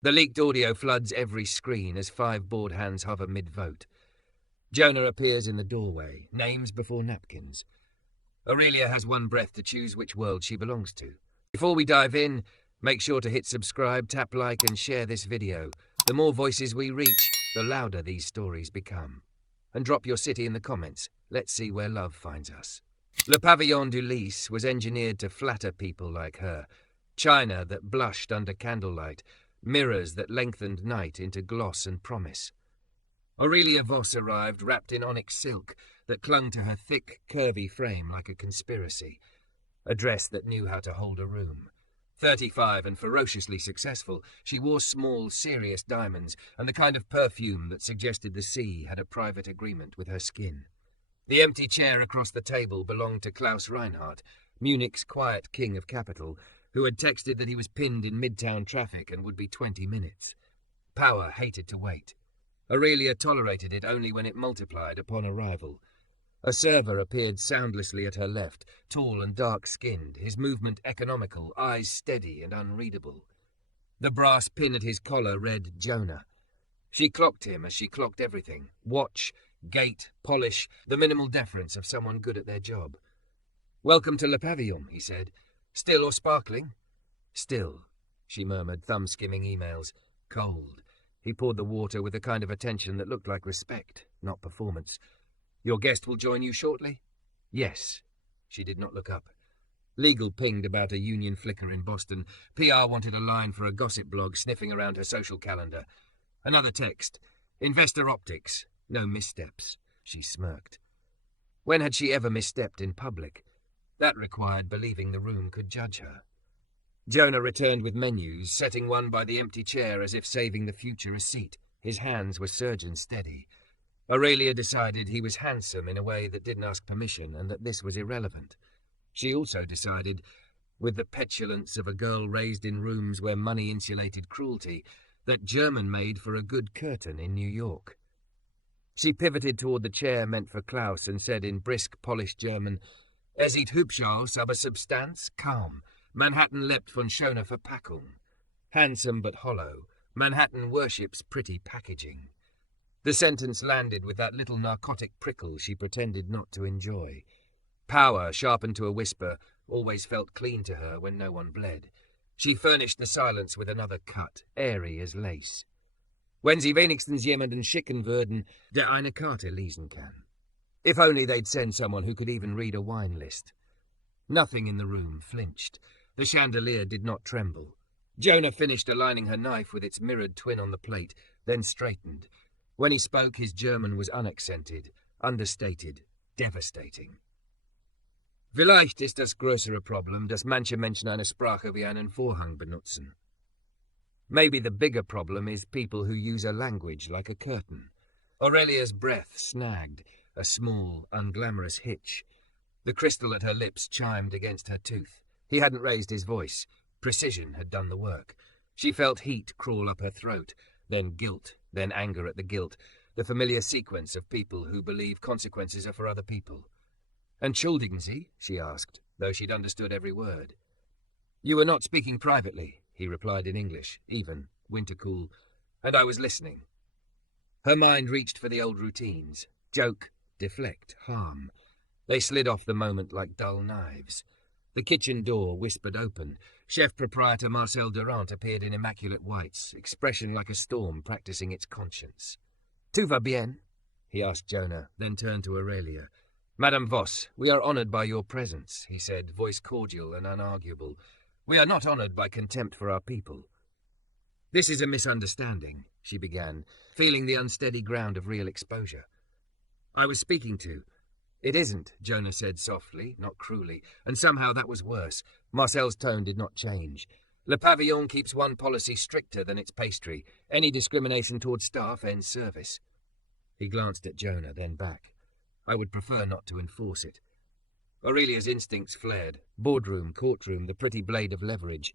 The leaked audio floods every screen as 5 bored hands hover mid-vote. Jonah appears in the doorway, names before napkins. Aurelia has one breath to choose which world she belongs to. Before we dive in, make sure to hit subscribe, tap like and share this video. The more voices we reach, the louder these stories become. And drop your city in the comments. Let's see where love finds us. Le Pavillon du Lys was engineered to flatter people like her. China that blushed under candlelight, mirrors that lengthened night into gloss and promise. Aurelia Voss arrived wrapped in onyx silk that clung to her thick, curvy frame like a conspiracy. A dress that knew how to hold a room. 35 and ferociously successful, she wore small, serious diamonds and the kind of perfume that suggested the sea had a private agreement with her skin. The empty chair across the table belonged to Klaus Reinhardt, Munich's quiet king of capital, who had texted that he was pinned in midtown traffic and would be 20 minutes. Power hated to wait. Aurelia tolerated it only when it multiplied upon arrival. A server appeared soundlessly at her left, tall and dark-skinned, his movement economical, eyes steady and unreadable. The brass pin at his collar read Jonah. She clocked him as she clocked everything. Watch, gait, polish, the minimal deference of someone good at their job. "Welcome to Le Pavillon," he said. "Still or sparkling?" "Still," she murmured, thumb-skimming emails. "Cold." He poured the water with a kind of attention that looked like respect, not performance. "Your guest will join you shortly?" "Yes." She did not look up. Legal pinged about a union flicker in Boston. PR wanted a line for a gossip blog sniffing around her social calendar. Another text. "Investor optics. No missteps." She smirked. When had she ever misstepped in public? That required believing the room could judge her. Jonah returned with menus, setting one by the empty chair as if saving the future a seat. His hands were surgeon steady. Aurelia decided he was handsome in a way that didn't ask permission and that this was irrelevant. She also decided, with the petulance of a girl raised in rooms where money insulated cruelty, that German made for a good curtain in New York. She pivoted toward the chair meant for Klaus and said in brisk, polished German, "Er sieht hübsch aus, aber Substanz kaum. Manhattan lebt von schöner Verpackung." Handsome but hollow, Manhattan worships pretty packaging. The sentence landed with that little narcotic prickle she pretended not to enjoy. Power, sharpened to a whisper, always felt clean to her when no one bled. She furnished the silence with another cut, airy as lace. "Wenn Sie wenigstens jemanden schicken würden, der eine Karte lesen kann." If only they'd send someone who could even read a wine list. Nothing in the room flinched. The chandelier did not tremble. Jonah finished aligning her knife with its mirrored twin on the plate, then straightened. When he spoke, his German was unaccented, understated, devastating. "Vielleicht ist das größere Problem, dass manche Menschen eine Sprache wie einen Vorhang benutzen." Maybe the bigger problem is people who use a language like a curtain. Aurelia's breath snagged, a small, unglamorous hitch. The crystal at her lips chimed against her tooth. He hadn't raised his voice. Precision had done the work. She felt heat crawl up her throat, then guilt, then anger at the guilt, the familiar sequence of people who believe consequences are for other people. "Entschuldigen Sie?" she asked, though she'd understood every word. "You were not speaking privately," he replied in English, even, winter-cool, "and I was listening." Her mind reached for the old routines. Joke, deflect, harm. They slid off the moment like dull knives. The kitchen door whispered open. Chef-proprietor Marcel Durant appeared in immaculate whites, expression like a storm practicing its conscience. "Tout va bien?" he asked Jonah, then turned to Aurelia. "Madame Voss, we are honoured by your presence," he said, voice cordial and unarguable. "We are not honoured by contempt for our people." "This is a misunderstanding," she began, feeling the unsteady ground of real exposure. "I was speaking to—" "It isn't," Jonah said softly, not cruelly, and somehow that was worse. Marcel's tone did not change. "Le Pavillon keeps one policy stricter than its pastry. Any discrimination towards staff ends service." He glanced at Jonah, then back. "I would prefer not to enforce it." Aurelia's instincts flared. Boardroom, courtroom, the pretty blade of leverage.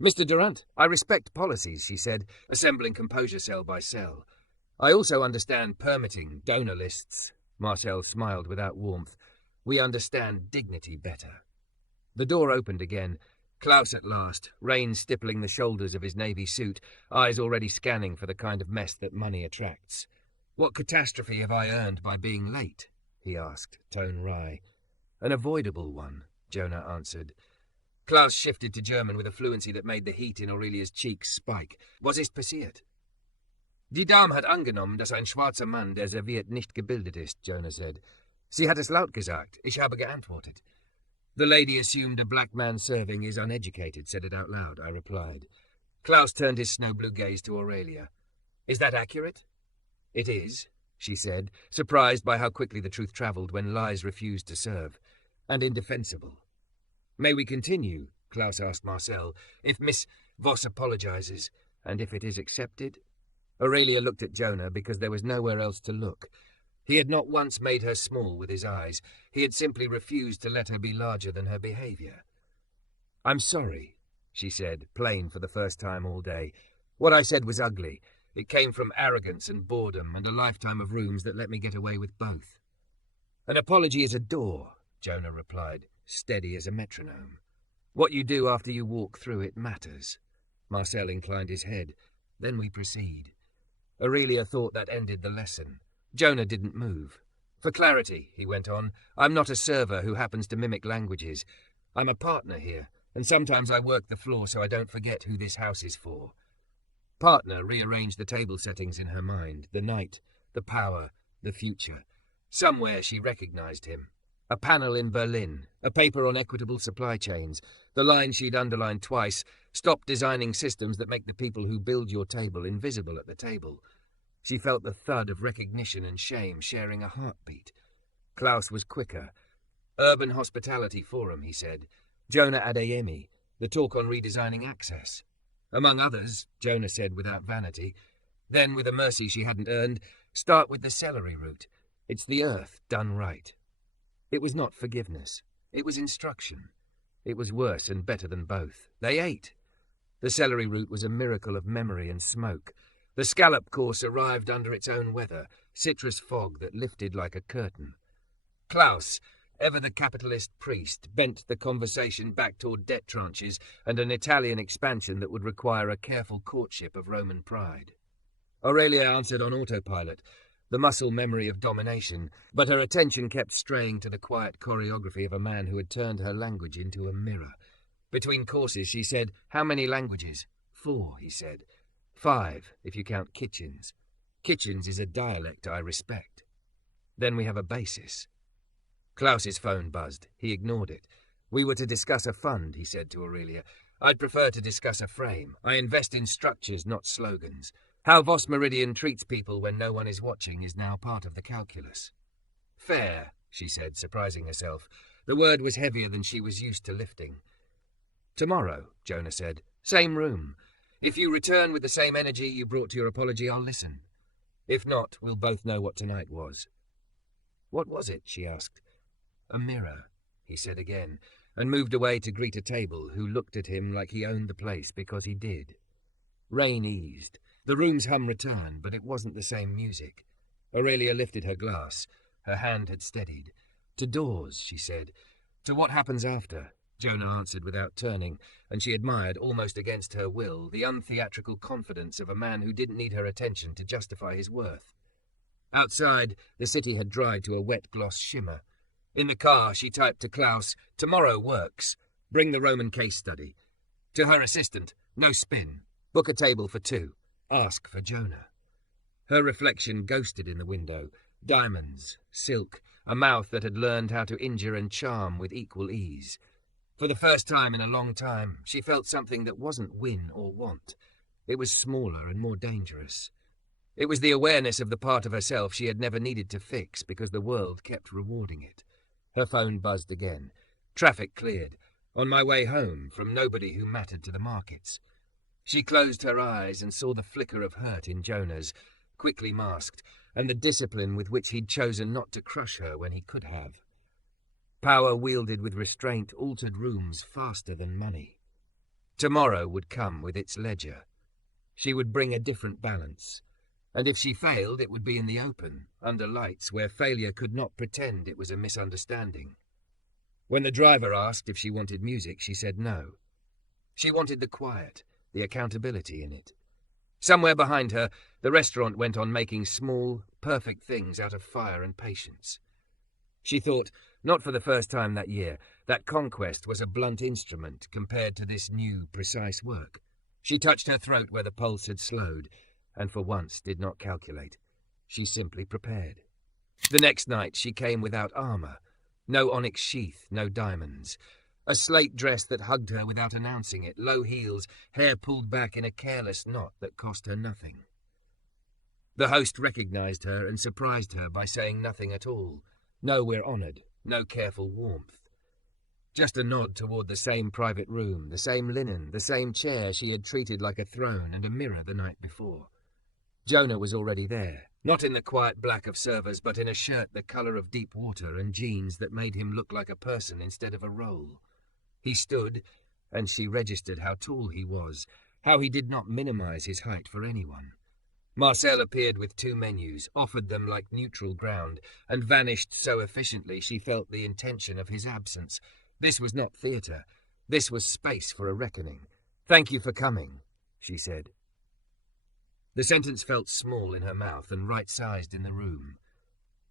"Mr. Durant, I respect policies," she said, assembling composure cell by cell. "I also understand permitting, donor lists." Marcel smiled without warmth. "We understand dignity better." The door opened again. Klaus at last, rein stippling the shoulders of his navy suit, eyes already scanning for the kind of mess that money attracts. "What catastrophe have I earned by being late?" he asked, tone wry. "An avoidable one," Jonah answered. Klaus shifted to German with a fluency that made the heat in Aurelia's cheeks spike. "Was ist passiert?" "Die Dame hat angenommen, dass ein schwarzer Mann, der serviert, nicht gebildet ist," Jonah said. "Sie hat es laut gesagt. Ich habe geantwortet." "The lady assumed a black man serving is uneducated, said it out loud," I replied. Klaus turned his snow-blue gaze to Aurelia. "Is that accurate?" "It is," she said, surprised by how quickly the truth travelled when lies refused to serve. "And indefensible." "May we continue?" Klaus asked Marcel. "If Miss Voss apologizes, and if it is accepted?" Aurelia looked at Jonah because there was nowhere else to look. He had not once made her small with his eyes. He had simply refused to let her be larger than her behaviour. "I'm sorry," she said, plain for the first time all day. "What I said was ugly. It came from arrogance and boredom and a lifetime of rooms that let me get away with both." "An apology is a door," Jonah replied, steady as a metronome. "What you do after you walk through it matters." Marcel inclined his head. "Then we proceed." Aurelia thought that ended the lesson. Jonah didn't move. "For clarity," he went on, "I'm not a server who happens to mimic languages. I'm a partner here, and sometimes I work the floor so I don't forget who this house is for." Partner rearranged the table settings in her mind, the night, the power, the future. Somewhere she recognized him. A panel in Berlin, a paper on equitable supply chains, the line she'd underlined twice, "Stop designing systems that make the people who build your table invisible at the table." She felt the thud of recognition and shame sharing a heartbeat. Klaus was quicker. "Urban Hospitality Forum," he said. "Jonah Adeyemi, the talk on redesigning access." "Among others," Jonah said without vanity. Then, with a mercy she hadn't earned, "Start with the celery route. It's the earth done right." It was not forgiveness. It was instruction. It was worse and better than both. They ate. The celery route was a miracle of memory and smoke. The scallop course arrived under its own weather, citrus fog that lifted like a curtain. Klaus, ever the capitalist priest, bent the conversation back toward debt tranches and an Italian expansion that would require a careful courtship of Roman pride. Aurelia answered on autopilot, the muscle memory of domination, but her attention kept straying to the quiet choreography of a man who had turned her language into a mirror. Between courses she said, "How many languages?" "4," he said. "5, if you count kitchens. Kitchens is a dialect I respect." "Then we have a basis." Klaus's phone buzzed. He ignored it. "We were to discuss a fund," he said to Aurelia. "I'd prefer to discuss a frame. I invest in structures, not slogans. How Voss Meridian treats people when no one is watching is now part of the calculus." "Fair," she said, surprising herself. The word was heavier than she was used to lifting. "Tomorrow," Jonah said. "Same room. If you return with the same energy you brought to your apology, I'll listen. If not, we'll both know what tonight was." "What was it?" she asked. "A mirror," he said again, and moved away to greet a table who looked at him like he owned the place because he did. Rain eased. The room's hum returned, but it wasn't the same music. Aurelia lifted her glass. Her hand had steadied. "To doors," she said. "To what happens after," Jonah answered without turning, and she admired, almost against her will, the untheatrical confidence of a man who didn't need her attention to justify his worth. Outside, the city had dried to a wet gloss shimmer. In the car, she typed to Klaus, "Tomorrow works. Bring the Roman case study." To her assistant, "No spin. Book a table for 2. Ask for Jonah." Her reflection ghosted in the window. Diamonds, silk, a mouth that had learned how to injure and charm with equal ease. For the first time in a long time, she felt something that wasn't win or want. It was smaller and more dangerous. It was the awareness of the part of herself she had never needed to fix because the world kept rewarding it. Her phone buzzed again. Traffic cleared. On my way home from nobody who mattered to the markets. She closed her eyes and saw the flicker of hurt in Jonah's, quickly masked, and the discipline with which he'd chosen not to crush her when he could have. Power wielded with restraint altered rooms faster than money. Tomorrow would come with its ledger. She would bring a different balance. And if she failed, it would be in the open, under lights, where failure could not pretend it was a misunderstanding. When the driver asked if she wanted music, she said no. She wanted the quiet, the accountability in it. Somewhere behind her, the restaurant went on making small, perfect things out of fire and patience. She thought, not for the first time that year, that conquest was a blunt instrument compared to this new, precise work. She touched her throat where the pulse had slowed, and for once did not calculate. She simply prepared. The next night she came without armour, no onyx sheath, no diamonds. A slate dress that hugged her without announcing it, low heels, hair pulled back in a careless knot that cost her nothing. The host recognized her and surprised her by saying nothing at all. No, we're honoured, no careful warmth. Just a nod toward the same private room, the same linen, the same chair she had treated like a throne, and a mirror the night before. Jonah was already there, not in the quiet black of servers, but in a shirt the colour of deep water and jeans that made him look like a person instead of a role. He stood, and she registered how tall he was, how he did not minimize his height for anyone. Marcel appeared with 2 menus, offered them like neutral ground, and vanished so efficiently she felt the intention of his absence. This was not theatre. This was space for a reckoning. "Thank you for coming," she said. The sentence felt small in her mouth and right-sized in the room.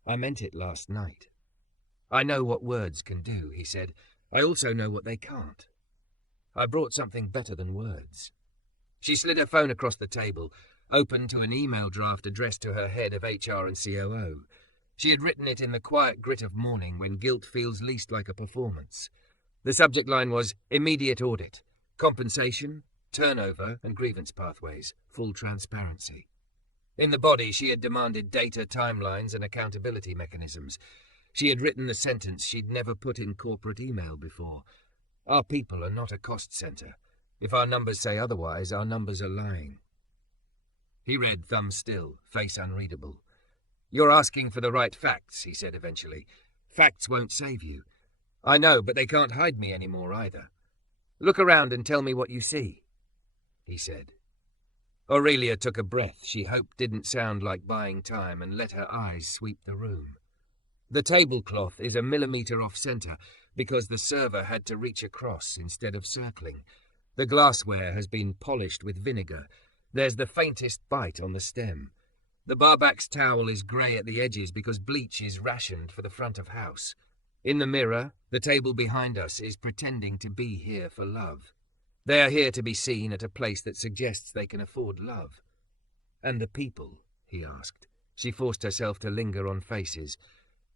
"I meant it last night." "I know what words can do," he said. "I also know what they can't. I brought something better than words." She slid her phone across the table, open to an email draft addressed to her head of HR and COO. She had written it in the quiet grit of morning when guilt feels least like a performance. The subject line was immediate audit, compensation, turnover and grievance pathways, full transparency. In the body she had demanded data, timelines and accountability mechanisms. She had written the sentence she'd never put in corporate email before. Our people are not a cost centre. If our numbers say otherwise, our numbers are lying. He read, thumb still, face unreadable. "You're asking for the right facts," he said eventually. "Facts won't save you. I know, but they can't hide me anymore either. Look around and tell me what you see," he said. Aurelia took a breath she hoped didn't sound like buying time and let her eyes sweep the room. The tablecloth is a millimetre off-centre because the server had to reach across instead of circling. The glassware has been polished with vinegar. There's the faintest bite on the stem. The barback's towel is grey at the edges because bleach is rationed for the front of house. In the mirror, the table behind us is pretending to be here for love. They are here to be seen at a place that suggests they can afford love. "And the people?" he asked. She forced herself to linger on faces.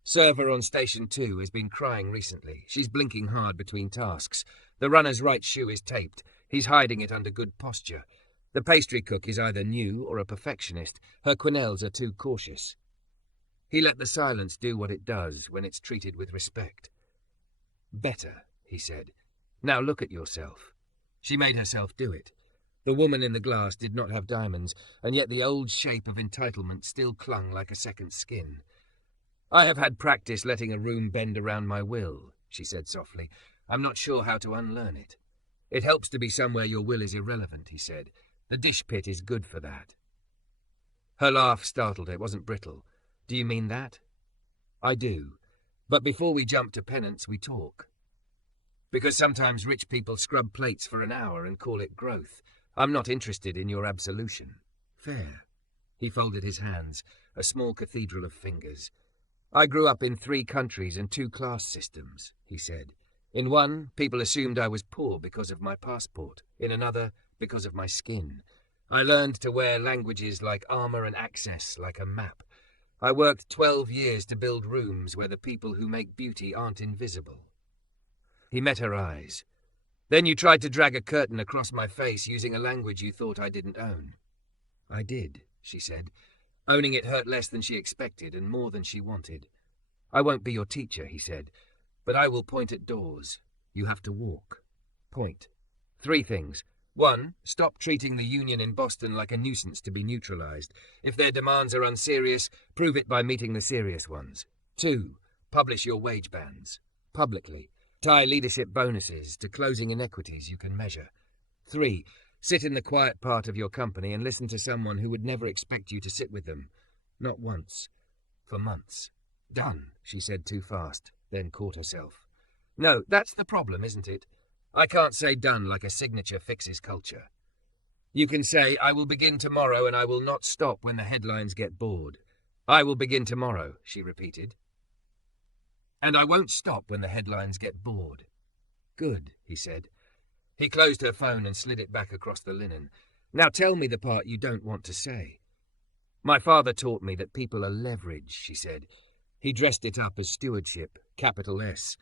Server on station 2 has been crying recently. She's blinking hard between tasks. The runner's right shoe is taped. He's hiding it under good posture. The pastry cook is either new or a perfectionist. Her quenelles are too cautious. He let the silence do what it does when it's treated with respect. "Better," he said. "Now look at yourself." She made herself do it. The woman in the glass did not have diamonds, and yet the old shape of entitlement still clung like a second skin. "I have had practice letting a room bend around my will," she said softly. "I'm not sure how to unlearn it." "It helps to be somewhere your will is irrelevant," he said. "The dish pit is good for that." Her laugh startled her. It wasn't brittle. "Do you mean that?" "I do. But before we jump to penance, we talk. Because sometimes rich people scrub plates for an hour and call it growth. I'm not interested in your absolution." "Fair." He folded his hands, a small cathedral of fingers. "I grew up in 3 countries and 2 class systems," he said. "In one, people assumed I was poor because of my passport. In another, because of my skin. I learned to wear languages like armour and access like a map. I worked 12 years to build rooms where the people who make beauty aren't invisible." He met her eyes. "Then you tried to drag a curtain across my face using a language you thought I didn't own." "I did," she said. Owning it hurt less than she expected and more than she wanted. "I won't be your teacher," he said, "but I will point at doors. You have to walk. Point. 3 things. 1, stop treating the union in Boston like a nuisance to be neutralized. If their demands are unserious, prove it by meeting the serious ones. 2, publish your wage bands. Publicly. Tie leadership bonuses to closing inequities you can measure. 3, sit in the quiet part of your company and listen to someone who would never expect you to sit with them. Not once. For months." "Done," she said too fast, then caught herself. "No, that's the problem, isn't it? I can't say done like a signature fixes culture. You can say, I will begin tomorrow and I will not stop when the headlines get bored. I will begin tomorrow, she repeated. And I won't stop when the headlines get bored. Good, he said. He closed her phone and slid it back across the linen. Now tell me the part you don't want to say. My father taught me that people are leverage, she said. He dressed it up as stewardship, capital S,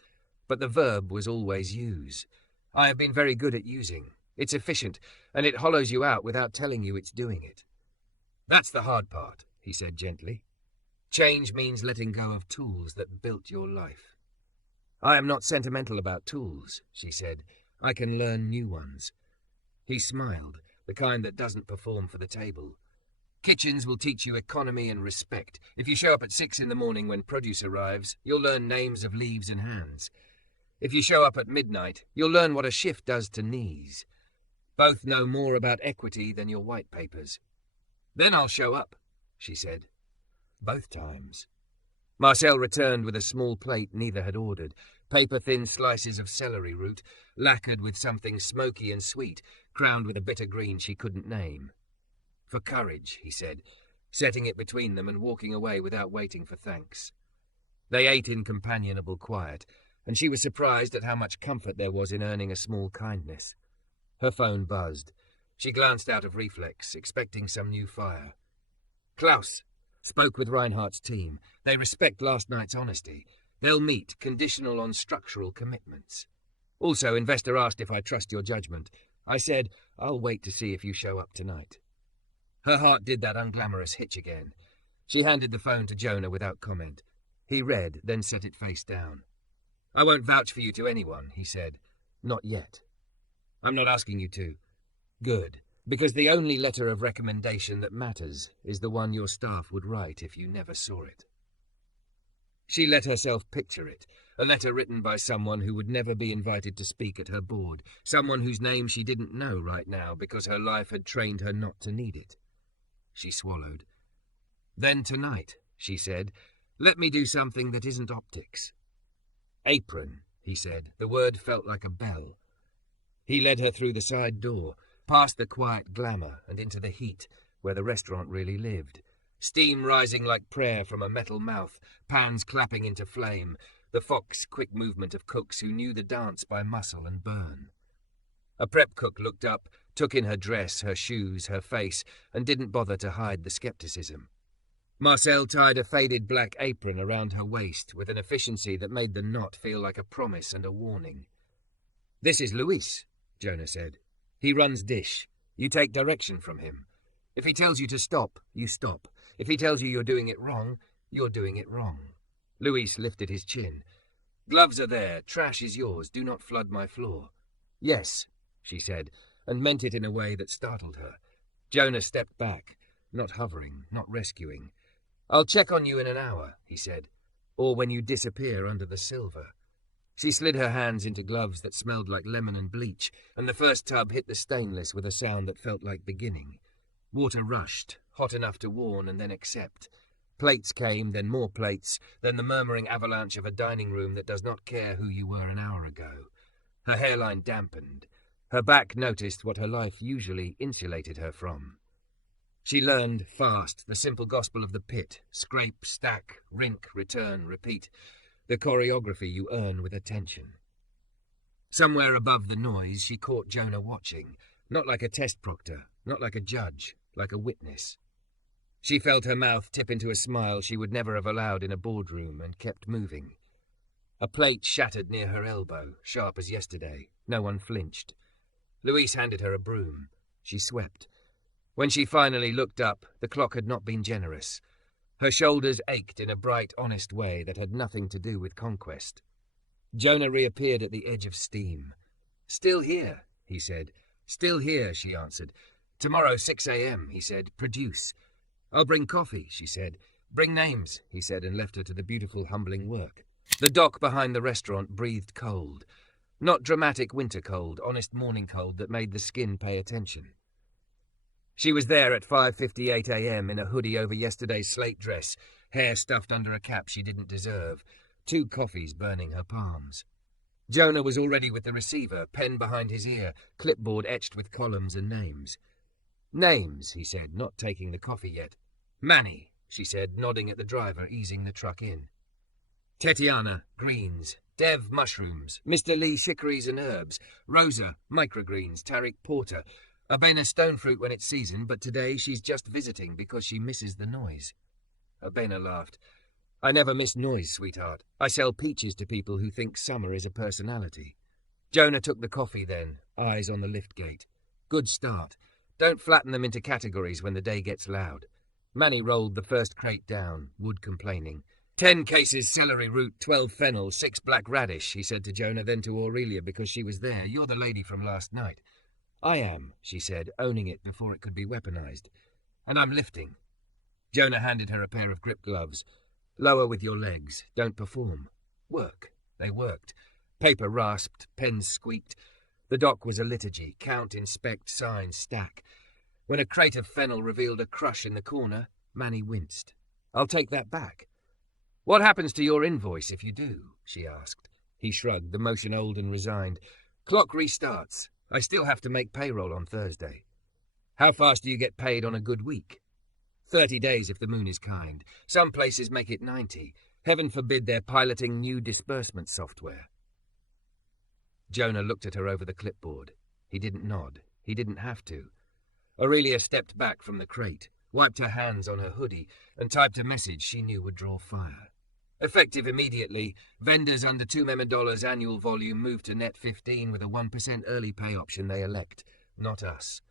but the verb was always use. I have been very good at using. It's efficient, and it hollows you out without telling you it's doing it. That's the hard part, he said gently. Change means letting go of tools that built your life. I am not sentimental about tools, she said. I can learn new ones. He smiled, the kind that doesn't perform for the table. Kitchens will teach you economy and respect. If you show up at 6 in the morning when produce arrives, you'll learn names of leaves and hands. If you show up at midnight, you'll learn what a shift does to knees. Both know more about equity than your white papers. Then I'll show up, she said. Both times. Marcel returned with a small plate neither had ordered, paper-thin slices of celery root, lacquered with something smoky and sweet, crowned with a bitter green she couldn't name. For courage, he said, setting it between them and walking away without waiting for thanks. They ate in companionable quiet, and she was surprised at how much comfort there was in earning a small kindness. Her phone buzzed. She glanced out of reflex, expecting some new fire. Klaus spoke with Reinhardt's team. They respect last night's honesty. They'll meet, conditional on structural commitments. Also, investor asked if I trust your judgment. I said, I'll wait to see if you show up tonight. Her heart did that unglamorous hitch again. She handed the phone to Jonah without comment. He read, then set it face down. I won't vouch for you to anyone, he said. Not yet. I'm not asking you to. Good, because the only letter of recommendation that matters is the one your staff would write if you never saw it. She let herself picture it, a letter written by someone who would never be invited to speak at her board, someone whose name she didn't know right now because her life had trained her not to need it. She swallowed. Then tonight, she said, let me do something that isn't optics. Apron, he said. The word felt like a bell. He led her through the side door, past the quiet glamour and into the heat, where the restaurant really lived. Steam rising like prayer from a metal mouth, pans clapping into flame, the fox-quick movement of cooks who knew the dance by muscle and burn. A prep cook looked up, took in her dress, her shoes, her face, and didn't bother to hide the skepticism. Marcel tied a faded black apron around her waist with an efficiency that made the knot feel like a promise and a warning. This is Luis, Jonah said. He runs dish. You take direction from him. If he tells you to stop, you stop. If he tells you you're doing it wrong, you're doing it wrong. Luis lifted his chin. Gloves are there. Trash is yours. Do not flood my floor. Yes, she said, and meant it in a way that startled her. Jonah stepped back, not hovering, not rescuing. I'll check on you in an hour, he said, or when you disappear under the silver. She slid her hands into gloves that smelled like lemon and bleach, and the first tub hit the stainless with a sound that felt like beginning. Water rushed, hot enough to warn and then accept. Plates came, then more plates, then the murmuring avalanche of a dining room that does not care who you were an hour ago. Her hairline dampened. Her back noticed what her life usually insulated her from. She learned fast the simple gospel of the pit. Scrape, stack, rink, return, repeat. The choreography you earn with attention. Somewhere above the noise, she caught Jonah watching. Not like a test proctor, not like a judge, like a witness. She felt her mouth tip into a smile she would never have allowed in a boardroom and kept moving. A plate shattered near her elbow, sharp as yesterday. No one flinched. Luis handed her a broom. She swept. When she finally looked up, the clock had not been generous. Her shoulders ached in a bright, honest way that had nothing to do with conquest. Jonah reappeared at the edge of steam. Still here, he said. Still here, she answered. Tomorrow, 6 a.m., he said. Produce. I'll bring coffee, she said. Bring names, he said, and left her to the beautiful, humbling work. The dock behind the restaurant breathed cold. Not dramatic winter cold, honest morning cold that made the skin pay attention. She was there at 5:58 a.m. in a hoodie over yesterday's slate dress, hair stuffed under a cap she didn't deserve, 2 coffees burning her palms. Jonah was already with the receiver, pen behind his ear, clipboard etched with columns and names. Names, he said, not taking the coffee yet. Manny, she said, nodding at the driver, easing the truck in. Tetiana, greens. Dev, mushrooms. Mr. Lee, chicories and herbs. Rosa, microgreens. Tariq, porter. Abena, stone fruit when it's season, but today she's just visiting because she misses the noise. Abena laughed. I never miss noise, sweetheart. I sell peaches to people who think summer is a personality. Jonah took the coffee then, eyes on the lift gate. Good start. Don't flatten them into categories when the day gets loud. Manny rolled the first crate down, Wood complaining. 10 cases celery root, 12 fennel, 6 black radish, he said to Jonah, then to Aurelia because she was there. You're the lady from last night. I am, she said, owning it before it could be weaponized. And I'm lifting. Jonah handed her a pair of grip gloves. Lower with your legs. Don't perform. Work. They worked. Paper rasped. Pens squeaked. The dock was a liturgy. Count, inspect, sign, stack. When a crate of fennel revealed a crush in the corner, Manny winced. I'll take that back. What happens to your invoice if you do? She asked. He shrugged, the motion old and resigned. Clock restarts. I still have to make payroll on Thursday. How fast do you get paid on a good week? 30 days if the moon is kind. Some places make it 90. Heaven forbid they're piloting new disbursement software. Jonah looked at her over the clipboard. He didn't nod. He didn't have to. Aurelia stepped back from the crate, wiped her hands on her hoodie, and typed a message she knew would draw fire. Effective immediately, vendors under $2 million annual volume move to net 15 with a 1% early pay option they elect. Not us.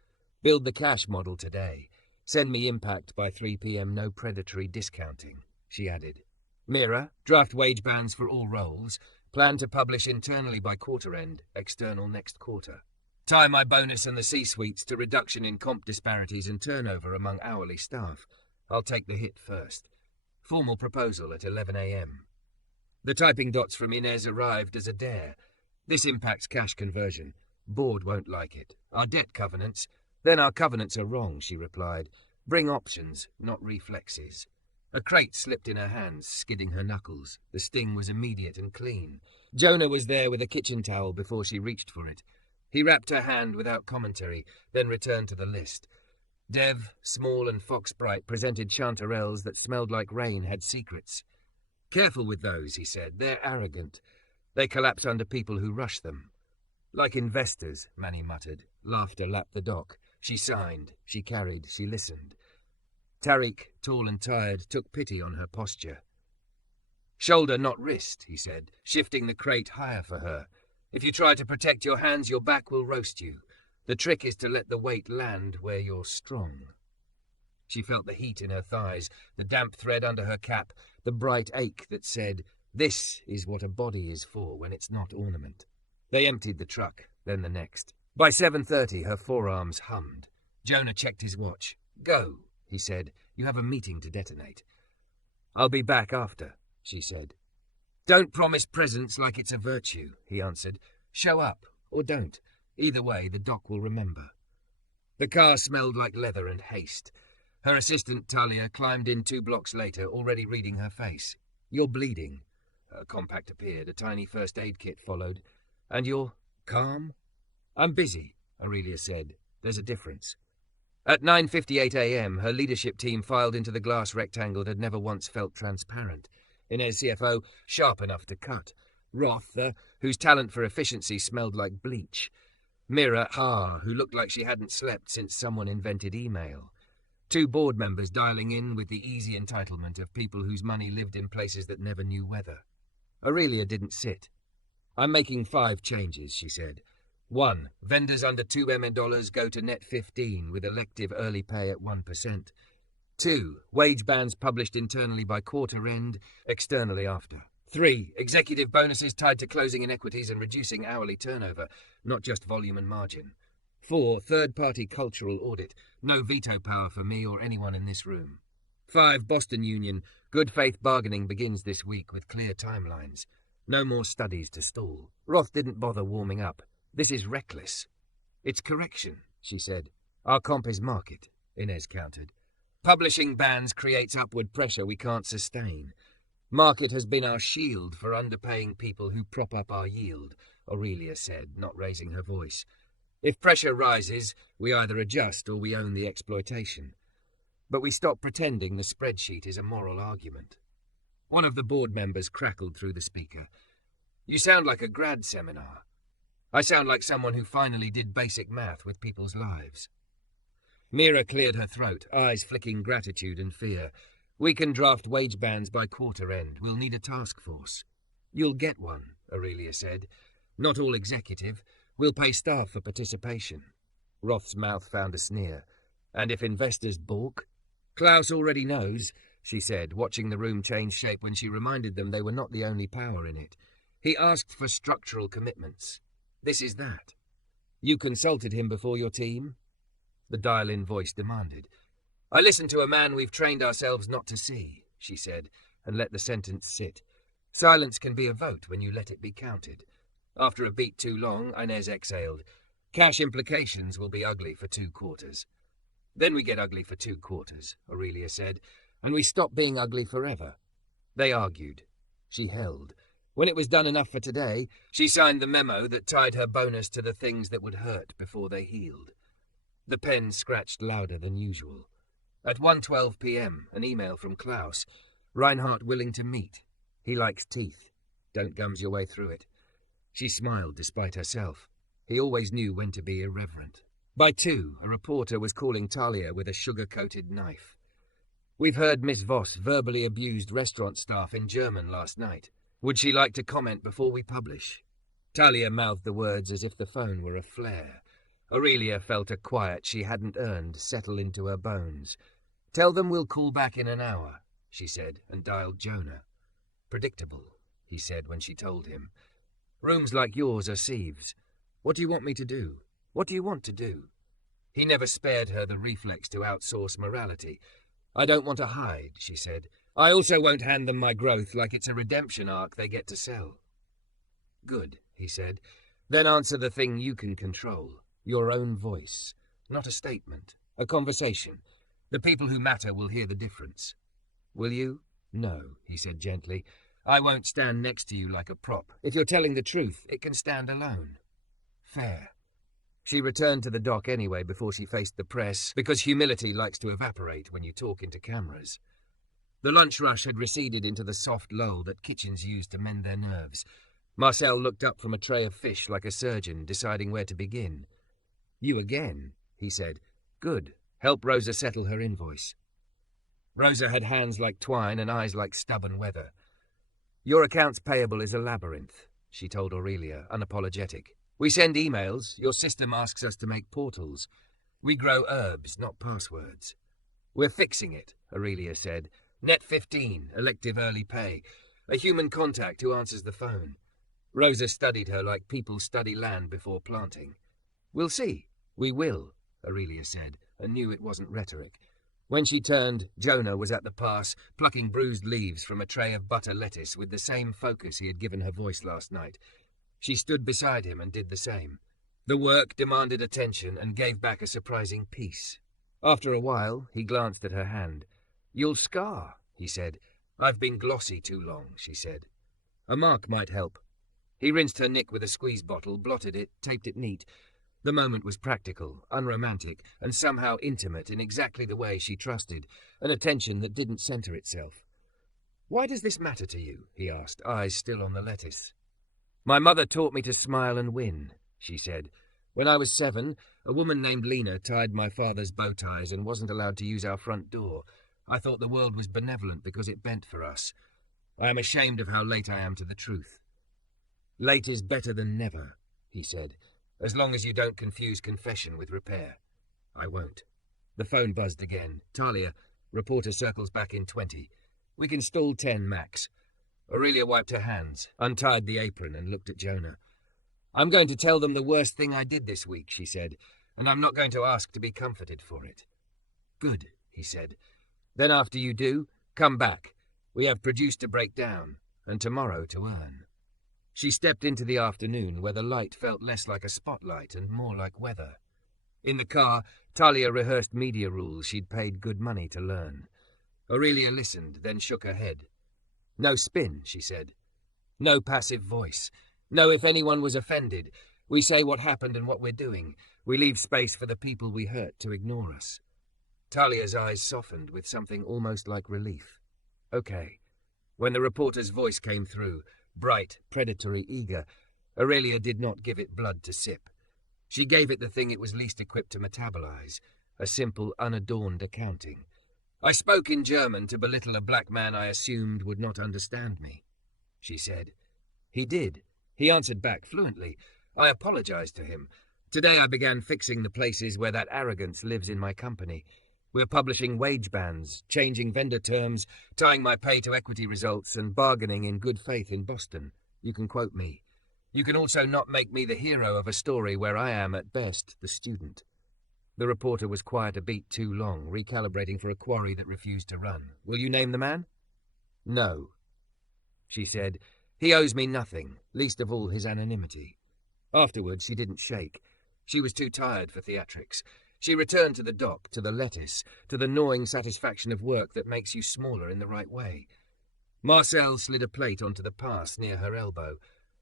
Build the cash model today. Send me impact by 3 p.m. No predatory discounting, she added. Mira, draft wage bands for all roles. Plan to publish internally by quarter end, external next quarter. Tie my bonus and the C-suites to reduction in comp disparities and turnover among hourly staff. I'll take the hit first. Formal proposal at 11 a.m. The typing dots from Inez arrived as a dare. This impacts cash conversion. Board won't like it. Our debt covenants. Then our covenants are wrong, she replied. Bring options, not reflexes. A crate slipped in her hands, skidding her knuckles. The sting was immediate and clean. Jonah was there with a kitchen towel before she reached for it. He wrapped her hand without commentary, then returned to the list. Dev, small and fox-bright, presented chanterelles that smelled like rain had secrets. Careful with those, he said. They're arrogant. They collapse under people who rush them. Like investors, Manny muttered. Laughter lapped the dock. She signed, she carried, she listened. Tariq, tall and tired, took pity on her posture. Shoulder, not wrist, he said, shifting the crate higher for her. If you try to protect your hands, your back will roast you. The trick is to let the weight land where you're strong. She felt the heat in her thighs, the damp thread under her cap, the bright ache that said, this is what a body is for when it's not ornament. They emptied the truck, then the next. By 7:30, her forearms hummed. Jonah checked his watch. Go, he said. You have a meeting to detonate. I'll be back after, she said. Don't promise presents like it's a virtue, he answered. Show up, or don't. Either way, the doc will remember. The car smelled like leather and haste. Her assistant, Talia, climbed in 2 blocks later, already reading her face. You're bleeding. A compact appeared, a tiny first aid kit followed. And you're calm? I'm busy, Aurelia said. There's a difference. At 9:58 a.m., her leadership team filed into the glass rectangle that had never once felt transparent. Inez CFO, sharp enough to cut. Roth, whose talent for efficiency smelled like bleach. Mira, who looked like she hadn't slept since someone invented email. 2 board members dialing in with the easy entitlement of people whose money lived in places that never knew weather. Aurelia didn't sit. I'm making 5 changes, she said. 1. Vendors under $2 million go to net 15 with elective early pay at 1%. 2. Wage bands published internally by quarter end, externally after. 3. Executive bonuses tied to closing inequities and reducing hourly turnover, not just volume and margin. 4. Third-party cultural audit. No veto power for me or anyone in this room. 5. Boston Union. Good faith bargaining begins this week with clear timelines. No more studies to stall. Roth didn't bother warming up. This is reckless. It's correction, she said. Our comp is market, Inez countered. Publishing bans creates upward pressure we can't sustain. Market has been our shield for underpaying people who prop up our yield, Aurelia said, not raising her voice. If pressure rises, we either adjust or we own the exploitation. But we stop pretending the spreadsheet is a moral argument. One of the board members crackled through the speaker. You sound like a grad seminar. I sound like someone who finally did basic math with people's lives. Mira cleared her throat, eyes flicking gratitude and fear. We can draft wage bands by quarter end. We'll need a task force. You'll get one, Aurelia said. Not all executive. We'll pay staff for participation. Roth's mouth found a sneer. And if investors balk? Klaus already knows, she said, watching the room change shape when she reminded them they were not the only power in it. He asked for structural commitments. This is that. You consulted him before your team? The dial-in voice demanded. I listened to a man we've trained ourselves not to see, she said, and let the sentence sit. Silence can be a vote when you let it be counted. After a beat too long, Inez exhaled. Cash implications will be ugly for 2 quarters. Then we get ugly for 2 quarters, Aurelia said, and we stop being ugly forever. They argued. She held. When it was done enough for today, she signed the memo that tied her bonus to the things that would hurt before they healed. The pen scratched louder than usual. At 1:12 p.m., an email from Klaus. Reinhardt willing to meet. He likes teeth. Don't gums your way through it. She smiled despite herself. He always knew when to be irreverent. By 2, a reporter was calling Talia with a sugar-coated knife. We've heard Miss Voss verbally abused restaurant staff in German last night. Would she like to comment before we publish? Talia mouthed the words as if the phone were a flare. Aurelia felt a quiet she hadn't earned settle into her bones. Tell them we'll call back in an hour, she said, and dialed Jonah. Predictable, he said when she told him. Rooms like yours are sieves. What do you want me to do? What do you want to do? He never spared her the reflex to outsource morality. I don't want to hide, she said. I also won't hand them my growth like it's a redemption arc they get to sell. Good, he said. Then answer the thing you can control. Your own voice. Not a statement. A conversation. The people who matter will hear the difference. Will you? No, he said gently. I won't stand next to you like a prop. If you're telling the truth, it can stand alone. Fair. She returned to the dock anyway before she faced the press, because humility likes to evaporate when you talk into cameras. The lunch rush had receded into the soft lull that kitchens use to mend their nerves. Marcel looked up from a tray of fish like a surgeon, deciding where to begin. You again, he said. Good. Help Rosa settle her invoice. Rosa had hands like twine and eyes like stubborn weather. Your accounts payable is a labyrinth, she told Aurelia, unapologetic. We send emails. Your system asks us to make portals. We grow herbs, not passwords. We're fixing it, Aurelia said. Net 15, elective early pay. A human contact who answers the phone. Rosa studied her like people study land before planting. We'll see. We will, Aurelia said, and knew it wasn't rhetoric. When she turned, Jonah was at the pass, plucking bruised leaves from a tray of butter lettuce with the same focus he had given her voice last night. She stood beside him and did the same. The work demanded attention and gave back a surprising peace. After a while, he glanced at her hand. You'll scar, he said. I've been glossy too long, she said. A mark might help. He rinsed her nick with a squeeze bottle, blotted it, taped it neat. The moment was practical, unromantic, and somehow intimate in exactly the way she trusted, an attention that didn't centre itself. Why does this matter to you? He asked, eyes still on the lettuce. My mother taught me to smile and win, she said. When I was 7, a woman named Lena tied my father's bow ties and wasn't allowed to use our front door. I thought the world was benevolent because it bent for us. I am ashamed of how late I am to the truth. Late is better than never, he said, as long as you don't confuse confession with repair. I won't. The phone buzzed again. Talia, reporter circles back in 20. We can stall 10 max. Aurelia wiped her hands, untied the apron and looked at Jonah. I'm going to tell them the worst thing I did this week, she said, and I'm not going to ask to be comforted for it. Good, he said. Then after you do, come back. We have produced to break down, and tomorrow to earn. She stepped into the afternoon where the light felt less like a spotlight and more like weather. In the car, Talia rehearsed media rules she'd paid good money to learn. Aurelia listened, then shook her head. No spin, she said. No passive voice. No if anyone was offended. We say what happened and what we're doing. We leave space for the people we hurt to ignore us. Talia's eyes softened with something almost like relief. Okay. When the reporter's voice came through, bright, predatory, eager, Aurelia did not give it blood to sip. She gave it the thing it was least equipped to metabolize, a simple, unadorned accounting. I spoke in German to belittle a black man I assumed would not understand me, she said. He did. He answered back fluently. I apologized to him. Today I began fixing the places where that arrogance lives in my company. We're publishing wage bands, changing vendor terms, tying my pay to equity results, and bargaining in good faith in Boston. You can quote me. You can also not make me the hero of a story where I am, at best, the student. The reporter was quiet a beat too long, recalibrating for a quarry that refused to run. Will you name the man? No, she said. He owes me nothing, least of all his anonymity. Afterwards, she didn't shake. She was too tired for theatrics. She returned to the dock, to the lettuce, to the gnawing satisfaction of work that makes you smaller in the right way. Marcel slid a plate onto the pass near her elbow.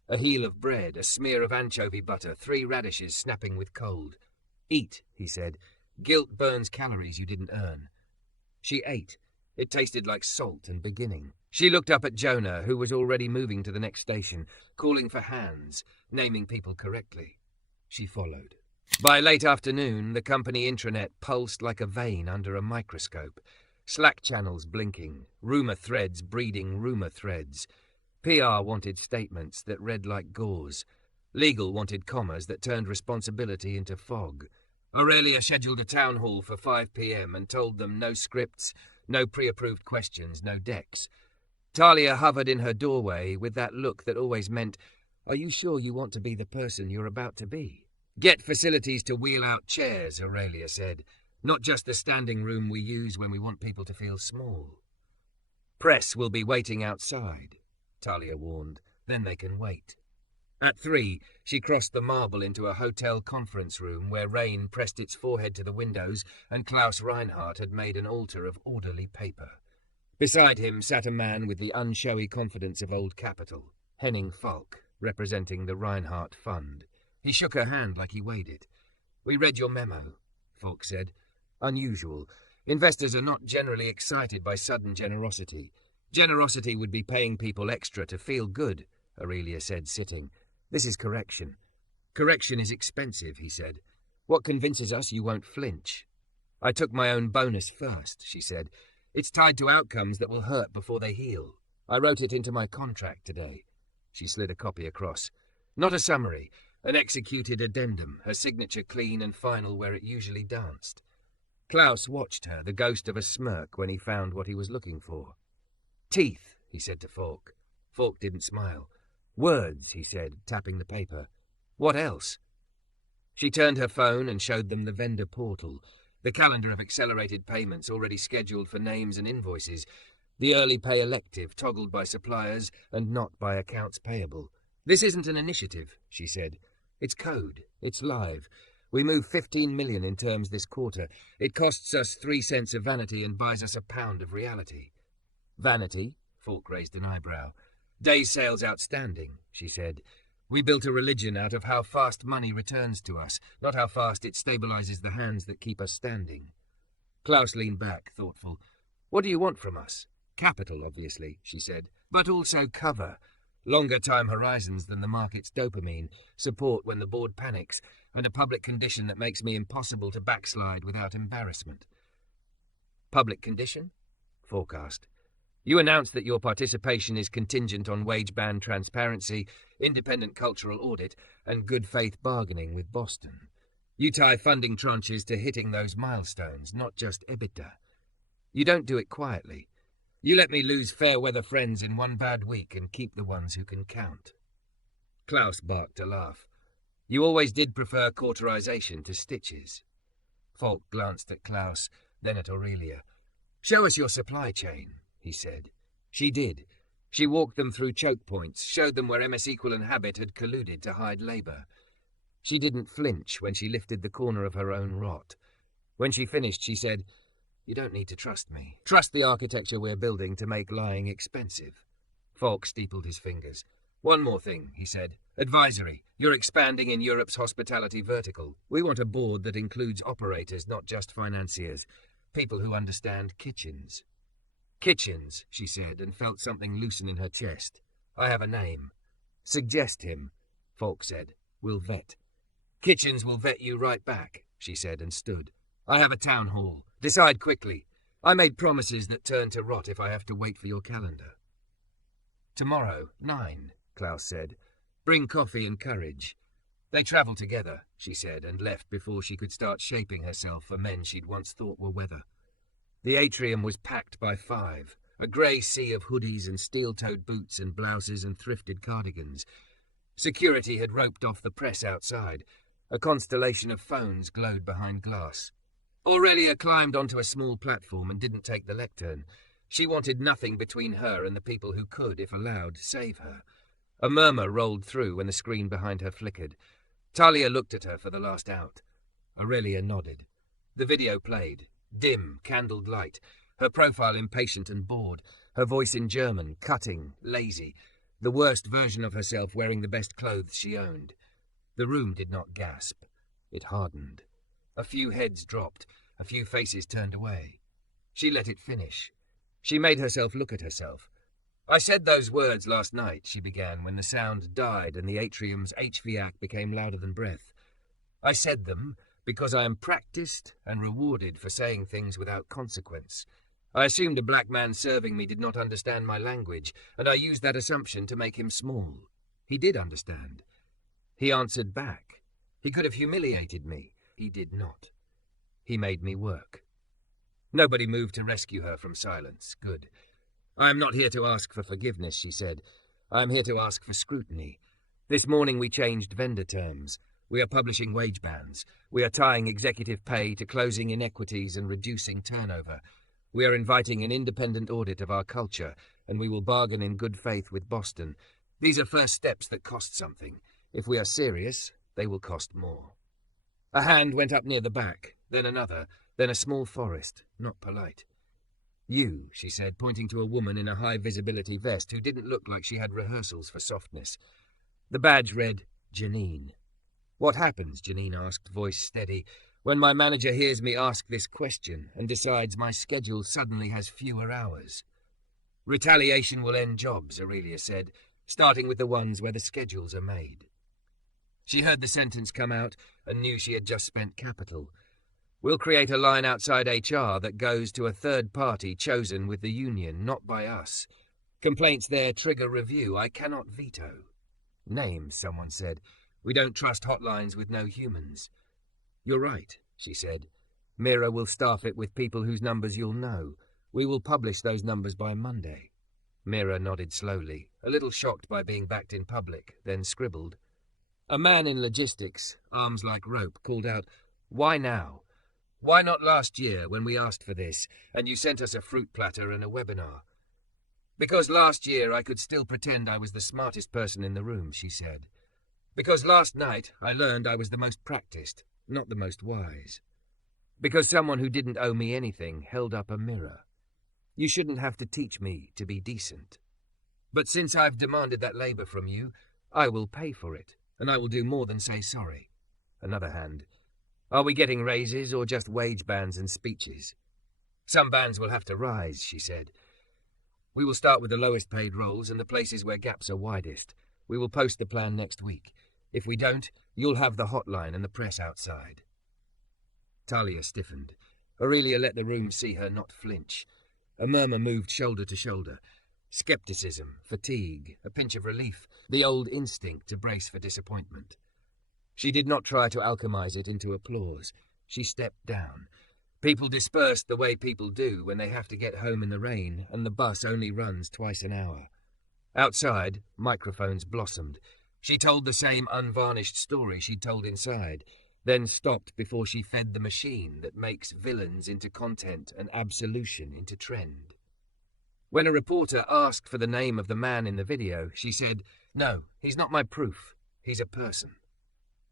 A heel of bread, a smear of anchovy butter, 3 radishes snapping with cold. Eat, he said. Guilt burns calories you didn't earn. She ate. It tasted like salt and beginning. She looked up at Jonah, who was already moving to the next station, calling for hands, naming people correctly. She followed. By late afternoon, the company intranet pulsed like a vein under a microscope. Slack channels blinking, rumour threads breeding rumour threads. PR wanted statements that read like gauze. Legal wanted commas that turned responsibility into fog. Aurelia scheduled a town hall for 5 p.m. and told them no scripts, no pre-approved questions, no decks. Talia hovered in her doorway with that look that always meant, are you sure you want to be the person you're about to be? Get facilities to wheel out chairs, Aurelia said. Not just the standing room we use when we want people to feel small. Press will be waiting outside, Talia warned. Then they can wait. At 3, she crossed the marble into a hotel conference room where rain pressed its forehead to the windows and Klaus Reinhardt had made an altar of orderly paper. Beside him sat a man with the unshowy confidence of old capital, Henning Falk, representing the Reinhardt Fund. He shook her hand like he weighed it. We read your memo, Falk said. Unusual. Investors are not generally excited by sudden generosity. Generosity would be paying people extra to feel good, Aurelia said, sitting. This is correction. Correction is expensive, he said. What convinces us you won't flinch? I took my own bonus first, she said. It's tied to outcomes that will hurt before they heal. I wrote it into my contract today. She slid a copy across. Not a summary, an executed addendum, her signature clean and final where it usually danced. Klaus watched her, the ghost of a smirk, when he found what he was looking for. Teeth, he said to Falk. Falk didn't smile. Words, he said, tapping the paper. What else? She turned her phone and showed them the vendor portal, the calendar of accelerated payments already scheduled for names and invoices, the early pay elective toggled by suppliers and not by accounts payable. This isn't an initiative, she said. It's code. It's live. We move 15 million in terms this quarter. It costs us 3 cents of vanity and buys us a pound of reality. Vanity? Falk raised an eyebrow. Day sales outstanding, she said. We built a religion out of how fast money returns to us, not how fast it stabilizes the hands that keep us standing. Klaus leaned back, thoughtful. What do you want from us? Capital, obviously, she said, but also cover. Longer time horizons than the market's dopamine, support when the board panics, and a public condition that makes me impossible to backslide without embarrassment. Public condition? Falk asked. You announced that your participation is contingent on wage band transparency, independent cultural audit, and good faith bargaining with Boston. You tie funding tranches to hitting those milestones, not just EBITDA. You don't do it quietly. You let me lose fair weather friends in one bad week and keep the ones who can count. Klaus barked a laugh. You always did prefer cauterization to stitches. Falk glanced at Klaus, then at Aurelia. Show us your supply chain, he said. She did. She walked them through choke points, showed them where MS Equal and Habit had colluded to hide labour. She didn't flinch when she lifted the corner of her own rot. When she finished, she said, You don't need to trust me. Trust the architecture we're building to make lying expensive. Falk steepled his fingers. One more thing, he said. Advisory. You're expanding in Europe's hospitality vertical. We want a board that includes operators, not just financiers. People who understand kitchens. Kitchens, she said, and felt something loosen in her chest. I have a name. Suggest him, Falk said. We'll vet. Kitchens will vet you right back, she said, and stood. I have a town hall. Decide quickly. I made promises that turn to rot if I have to wait for your calendar. Tomorrow, 9, Klaus said. Bring coffee and courage. They travelled together, she said, and left before she could start shaping herself for men she'd once thought were weather. The atrium was packed by 5, a grey sea of hoodies and steel-toed boots and blouses and thrifted cardigans. Security had roped off the press outside. A constellation of phones glowed behind glass. Aurelia climbed onto a small platform and didn't take the lectern. She wanted nothing between her and the people who could, if allowed, save her. A murmur rolled through when the screen behind her flickered. Talia looked at her for the last out. Aurelia nodded. The video played. Dim, candled light. Her profile impatient and bored. Her voice in German, cutting, lazy. The worst version of herself wearing the best clothes she owned. The room did not gasp. It hardened. A few heads dropped. A few faces turned away. She let it finish. She made herself look at herself. I said those words last night, she began, when the sound died and the atrium's HVAC became louder than breath. I said them because I am practiced and rewarded for saying things without consequence. I assumed a black man serving me did not understand my language, and I used that assumption to make him small. He did understand. He answered back. He could have humiliated me. He did not. He made me work. Nobody moved to rescue her from silence. Good. I am not here to ask for forgiveness, she said. I am here to ask for scrutiny. This morning we changed vendor terms. We are publishing wage bands. We are tying executive pay to closing inequities and reducing turnover. We are inviting an independent audit of our culture, and we will bargain in good faith with Boston. These are first steps that cost something. If we are serious, they will cost more. A hand went up near the back, then another, then a small forest, not polite. You, she said, pointing to a woman in a high-visibility vest who didn't look like she had rehearsals for softness. The badge read, Janine. What happens, Janine asked, voice steady, when my manager hears me ask this question and decides my schedule suddenly has fewer hours? Retaliation will end jobs, Aurelia said, starting with the ones where the schedules are made. She heard the sentence come out and knew she had just spent capital. We'll create a line outside HR that goes to a third party chosen with the union, not by us. Complaints there trigger review. I cannot veto. Names, someone said. We don't trust hotlines with no humans. You're right, she said. Mira will staff it with people whose numbers you'll know. We will publish those numbers by Monday. Mira nodded slowly, a little shocked by being backed in public, then scribbled. A man in logistics, arms like rope, called out, Why now? Why not last year when we asked for this, and you sent us a fruit platter and a webinar? Because last year I could still pretend I was the smartest person in the room, she said. Because last night I learned I was the most practiced, not the most wise. Because someone who didn't owe me anything held up a mirror. You shouldn't have to teach me to be decent. But since I've demanded that labour from you, I will pay for it, and I will do more than say sorry. Another hand. Are we getting raises or just wage bands and speeches? Some bands will have to rise, she said. We will start with the lowest paid roles and the places where gaps are widest. We will post the plan next week. If we don't, you'll have the hotline and the press outside. Talia stiffened. Aurelia let the room see her not flinch. A murmur moved shoulder to shoulder. Skepticism, fatigue, a pinch of relief, the old instinct to brace for disappointment. She did not try to alchemize it into applause. She stepped down. People dispersed the way people do when they have to get home in the rain and the bus only runs twice an hour. Outside, microphones blossomed. She told the same unvarnished story she'd told inside, then stopped before she fed the machine that makes villains into content and absolution into trend. When a reporter asked for the name of the man in the video, she said, No, he's not my proof. He's a person.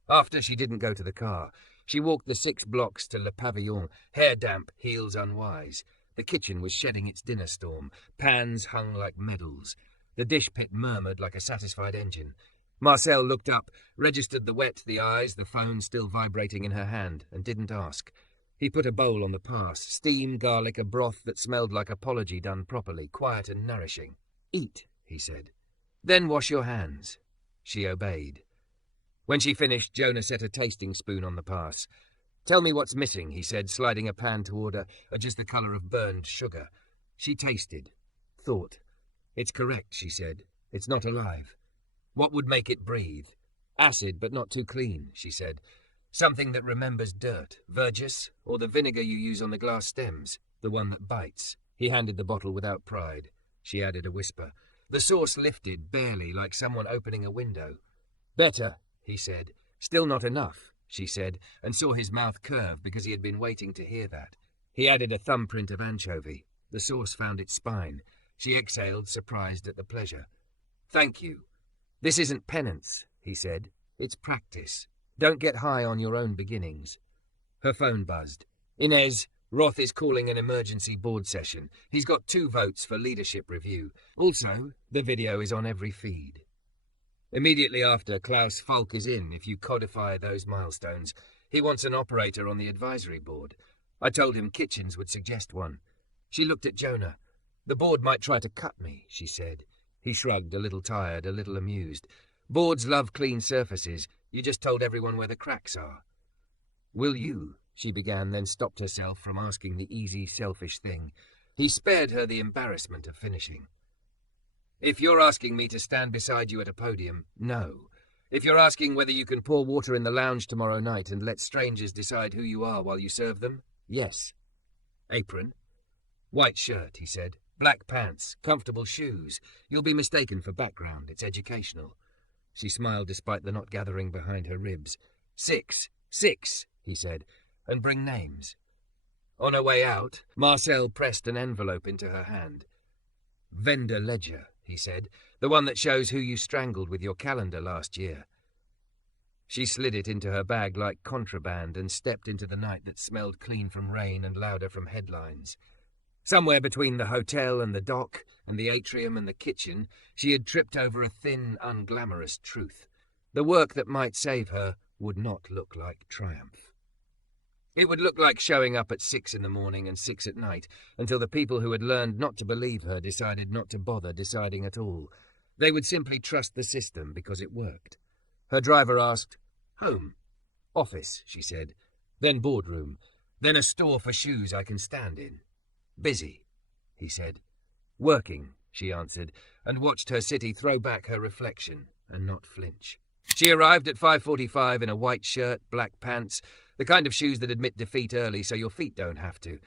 After she didn't go to the car, she walked the 6 blocks to Le Pavillon, hair damp, heels unwise. The kitchen was shedding its dinner storm. Pans hung like medals. The dish pit murmured like a satisfied engine. Marcel looked up, registered the wet, the eyes, the phone still vibrating in her hand, and didn't ask. He put a bowl on the pass, steam, garlic, a broth that smelled like apology done properly, quiet and nourishing. "Eat," he said. "Then wash your hands." She obeyed. When she finished, Jonah set a tasting spoon on the pass. "Tell me what's missing," he said, sliding a pan toward her, just the colour of burned sugar. She tasted. Thought. "It's correct," she said. "It's not alive." "What would make it breathe?" "Acid, but not too clean," she said. "Something that remembers dirt, verjuice, or the vinegar you use on the glass stems, the one that bites." He handed the bottle without pride. She added a whisper. The sauce lifted, barely, like someone opening a window. "Better," he said. "Still not enough," she said, and saw his mouth curve because he had been waiting to hear that. He added a thumbprint of anchovy. The sauce found its spine. She exhaled, surprised at the pleasure. "Thank you. This isn't penance," he said. "It's practice. Don't get high on your own beginnings." Her phone buzzed. "Inez, Roth is calling an emergency board session. He's got 2 votes for leadership review. Also, the video is on every feed." Immediately after, Klaus Falk is in, if you codify those milestones. He wants an operator on the advisory board. I told him kitchens would suggest one. She looked at Jonah. "The board might try to cut me," she said. He shrugged, a little tired, a little amused. "Boards love clean surfaces. You just told everyone where the cracks are." "Will you?" she began, then stopped herself from asking the easy, selfish thing. He spared her the embarrassment of finishing. "If you're asking me to stand beside you at a podium, no. If you're asking whether you can pour water in the lounge tomorrow night and let strangers decide who you are while you serve them, yes." "Apron?" "White shirt," he said. "Black pants, comfortable shoes. You'll be mistaken for background. It's educational." She smiled despite the knot gathering behind her ribs. "6, he said. "And bring names." On her way out, Marcel pressed an envelope into her hand. "Vendor ledger," he said. "The one that shows who you strangled with your calendar last year." She slid it into her bag like contraband and stepped into the night that smelled clean from rain and louder from headlines. Somewhere between the hotel and the dock and the atrium and the kitchen, she had tripped over a thin, unglamorous truth. The work that might save her would not look like triumph. It would look like showing up at 6 in the morning and 6 at night, until the people who had learned not to believe her decided not to bother deciding at all. They would simply trust the system because it worked. Her driver asked, "Home?" "Office," she said. "Then boardroom. Then a store for shoes I can stand in." "Busy," he said. "Working," she answered, and watched her city throw back her reflection and not flinch. She arrived at 5:45 in a white shirt, black pants, the kind of shoes that admit defeat early so your feet don't have to.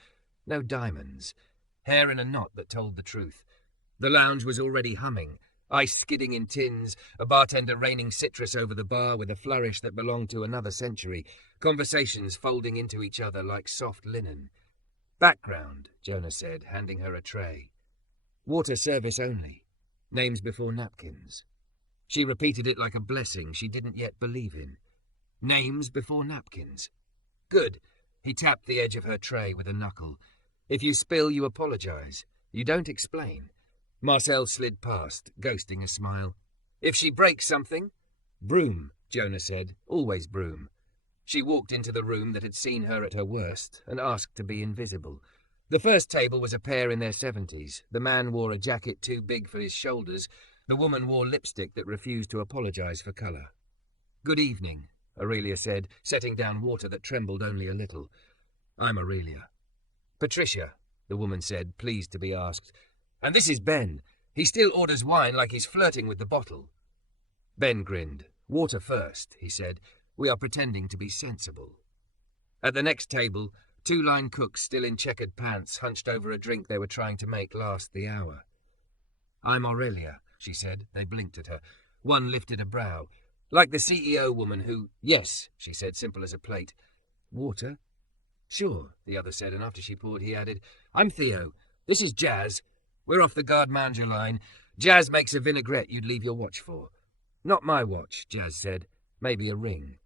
No diamonds. Hair in a knot that told the truth. The lounge was already humming, ice skidding in tins, a bartender raining citrus over the bar with a flourish that belonged to another century, conversations folding into each other like soft linen. "Background," Jonah said, handing her a tray. "Water service only. Names before napkins." She repeated it like a blessing she didn't yet believe in. Names before napkins. "Good." He tapped the edge of her tray with a knuckle. "If you spill, you apologize. You don't explain." Marcel slid past, ghosting a smile. "If she breaks something?" "Broom," Jonah said. "Always broom." She walked into the room that had seen her at her worst and asked to be invisible. The first table was a pair in their 70s. The man wore a jacket too big for his shoulders. The woman wore lipstick that refused to apologize for colour. "Good evening," Aurelia said, setting down water that trembled only a little. "I'm Aurelia." "Patricia," the woman said, pleased to be asked. "And this is Ben. He still orders wine like he's flirting with the bottle." Ben grinned. "Water first," he said. "We are pretending to be sensible." At the next table, 2 line cooks still in checkered pants hunched over a drink they were trying to make last the hour. "I'm Aurelia," she said. They blinked at her. One lifted a brow. "Like the CEO woman who—" "Yes," she said, simple as a plate. "Water?" "Sure," the other said, and after she poured, he added, "I'm Theo. This is Jazz. We're off the guard-manager line. Jazz makes a vinaigrette you'd leave your watch for." "Not my watch," Jazz said. "Maybe a ring."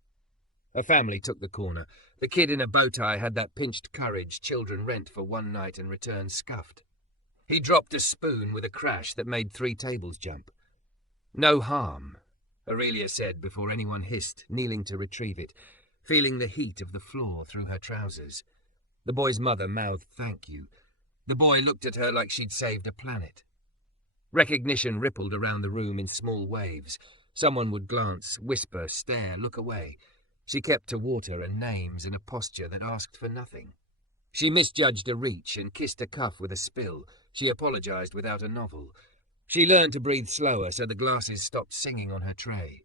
A family took the corner. The kid in a bow tie had that pinched courage children rent for one night and return scuffed. He dropped a spoon with a crash that made 3 tables jump. "No harm," Aurelia said before anyone hissed, kneeling to retrieve it, feeling the heat of the floor through her trousers. The boy's mother mouthed thank you. The boy looked at her like she'd saved a planet. Recognition rippled around the room in small waves. Someone would glance, whisper, stare, look away. She kept to water and names in a posture that asked for nothing. She misjudged a reach and kissed a cuff with a spill. She apologized without a novel. She learned to breathe slower so the glasses stopped singing on her tray.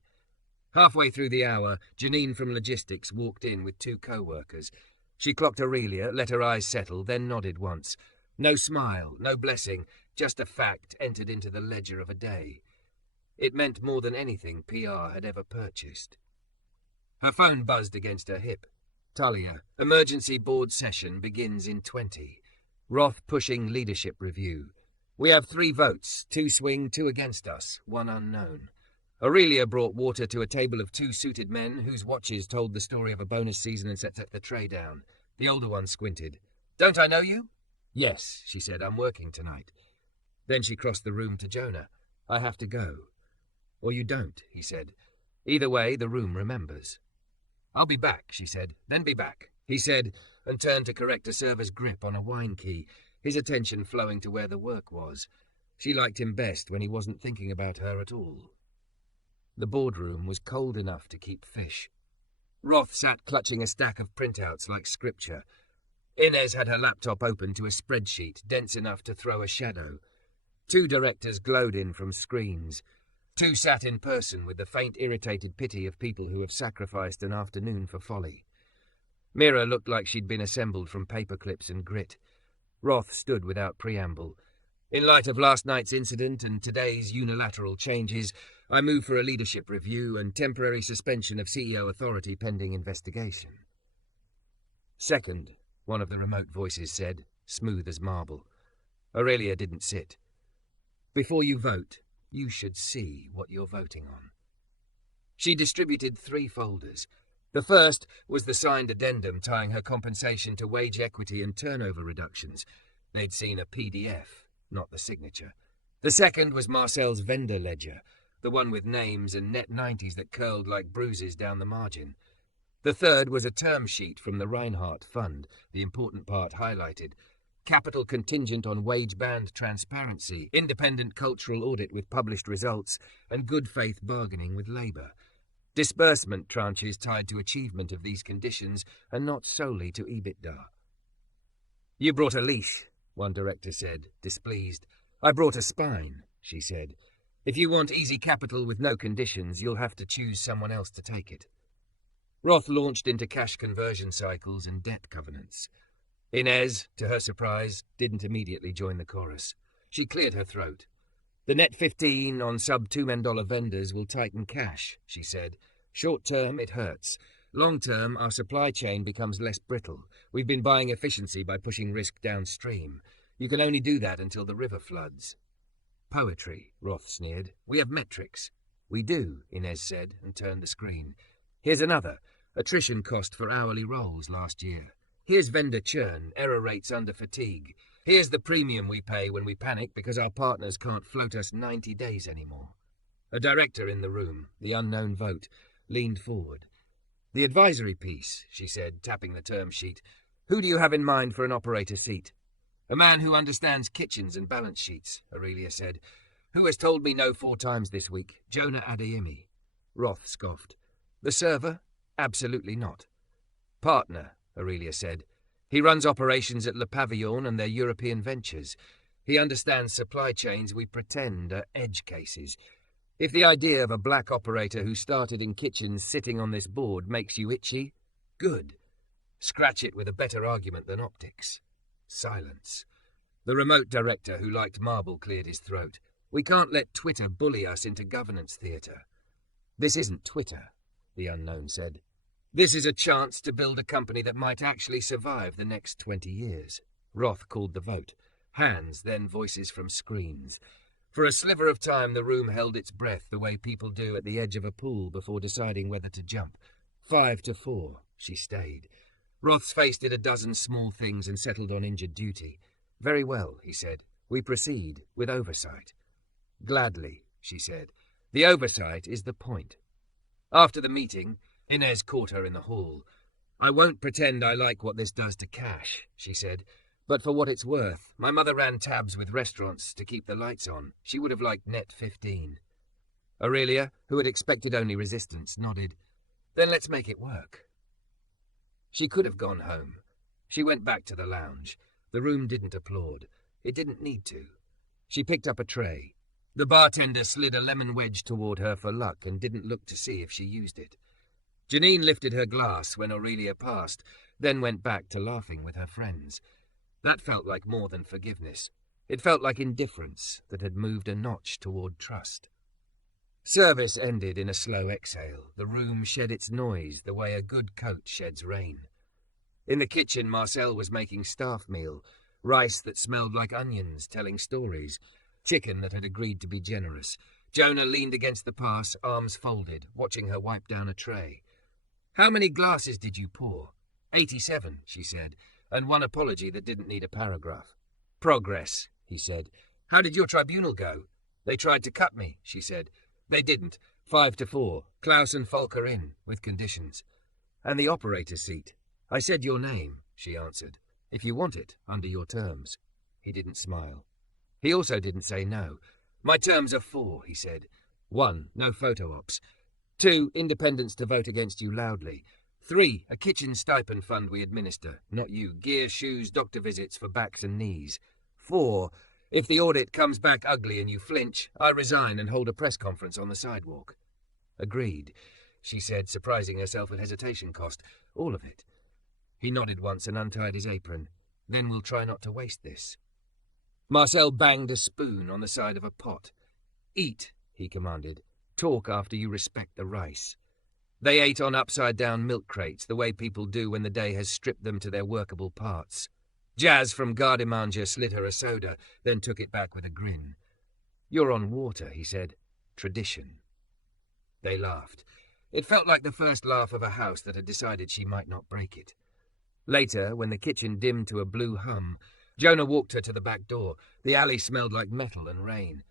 Halfway through the hour, Janine from logistics walked in with 2 co-workers. She clocked Aurelia, let her eyes settle, then nodded once. No smile, no blessing, just a fact entered into the ledger of a day. It meant more than anything PR had ever purchased. Her phone buzzed against her hip. Talia, emergency board session begins in 20. Roth pushing leadership review. We have 3 votes, 2 swing, 2 against us, 1 unknown. Aurelia brought water to a table of 2 suited men whose watches told the story of a bonus season and set the tray down. The older one squinted. Don't I know you? Yes, she said, I'm working tonight. Then she crossed the room to Jonah. I have to go. Or you don't, he said. Either way, the room remembers. I'll be back, she said. Then be back, he said, and turned to correct a server's grip on a wine key, his attention flowing to where the work was. She liked him best when he wasn't thinking about her at all. The boardroom was cold enough to keep fish. Roth sat clutching a stack of printouts like scripture. Inez had her laptop open to a spreadsheet dense enough to throw a shadow. 2 directors glowed in from screens. 2 sat in person with the faint irritated pity of people who have sacrificed an afternoon for folly. Mira looked like she'd been assembled from paper clips and grit. Roth stood without preamble. In light of last night's incident and today's unilateral changes, I move for a leadership review and temporary suspension of CEO authority pending investigation. Second, one of the remote voices said, smooth as marble. Aurelia didn't sit. Before you vote, you should see what you're voting on. She distributed 3 folders. The first was the signed addendum tying her compensation to wage equity and turnover reductions. They'd seen a PDF, not the signature. The second was Marcel's vendor ledger, the one with names and net 90s that curled like bruises down the margin. The third was a term sheet from the Reinhardt Fund, the important part highlighted. Capital contingent on wage band transparency, independent cultural audit with published results, and good faith bargaining with Labour. Disbursement tranches tied to achievement of these conditions and not solely to EBITDA. You brought a leash, one director said, displeased. I brought a spine, she said. If you want easy capital with no conditions, you'll have to choose someone else to take it. Roth launched into cash conversion cycles and debt covenants. Inez, to her surprise, didn't immediately join the chorus. She cleared her throat. The net 15 on sub-$2 million vendors will tighten cash, she said. Short term, it hurts. Long term, our supply chain becomes less brittle. We've been buying efficiency by pushing risk downstream. You can only do that until the river floods. Poetry, Roth sneered. We have metrics. We do, Inez said, and turned the screen. Here's another. Attrition cost for hourly roles last year. Here's vendor churn, error rates under fatigue. Here's the premium we pay when we panic because our partners can't float us 90 days anymore. A director in the room, the unknown vote, leaned forward. The advisory piece, she said, tapping the term sheet. Who do you have in mind for an operator seat? A man who understands kitchens and balance sheets, Aurelia said. Who has told me no 4 times this week? Jonah Adeyemi. Roth scoffed. The server? Absolutely not. Partner, Aurelia said. He runs operations at Le Pavillon and their European ventures. He understands supply chains we pretend are edge cases. If the idea of a black operator who started in kitchens sitting on this board makes you itchy, good. Scratch it with a better argument than optics. Silence. The remote director who liked marble cleared his throat. We can't let Twitter bully us into governance theatre. This isn't Twitter, the unknown said. This is a chance to build a company that might actually survive the next 20 years. Roth called the vote. Hands, then voices from screens. For a sliver of time the room held its breath the way people do at the edge of a pool before deciding whether to jump. 5-4. She stayed. Roth's face did a dozen small things and settled on injured duty. Very well, he said. We proceed with oversight. Gladly, she said. The oversight is the point. After the meeting, Inez caught her in the hall. I won't pretend I like what this does to cash, she said. But for what it's worth, my mother ran tabs with restaurants to keep the lights on. She would have liked net 15. Aurelia, who had expected only resistance, nodded. Then let's make it work. She could have gone home. She went back to the lounge. The room didn't applaud. It didn't need to. She picked up a tray. The bartender slid a lemon wedge toward her for luck and didn't look to see if she used it. Janine lifted her glass when Aurelia passed, then went back to laughing with her friends. That felt like more than forgiveness. It felt like indifference that had moved a notch toward trust. Service ended in a slow exhale. The room shed its noise the way a good coat sheds rain. In the kitchen, Marcel was making staff meal, rice that smelled like onions, telling stories, chicken that had agreed to be generous. Jonah leaned against the pass, arms folded, watching her wipe down a tray. How many glasses did you pour? 87, she said, and one apology that didn't need a paragraph. Progress, he said. How did your tribunal go? They tried to cut me, she said. They didn't. 5-4. Klaus and Falk are in, with conditions. And the operator's seat. I said your name, she answered. If you want it, under your terms. He didn't smile. He also didn't say no. My terms are 4, he said. 1, no photo ops. 2, independents to vote against you loudly. 3, a kitchen stipend fund we administer, not you. Gear, shoes, doctor visits for backs and knees. 4, if the audit comes back ugly and you flinch, I resign and hold a press conference on the sidewalk. Agreed, she said, surprising herself at hesitation cost. All of it. He nodded once and untied his apron. Then we'll try not to waste this. Marcel banged a spoon on the side of a pot. Eat, he commanded. Talk after you respect the rice. They ate on upside-down milk crates, the way people do when the day has stripped them to their workable parts. Jazz from Garde-Manger slid her a soda, then took it back with a grin. You're on water, he said. Tradition. They laughed. It felt like the first laugh of a house that had decided she might not break it. Later, when the kitchen dimmed to a blue hum, Jonah walked her to the back door. The alley smelled like metal and rain.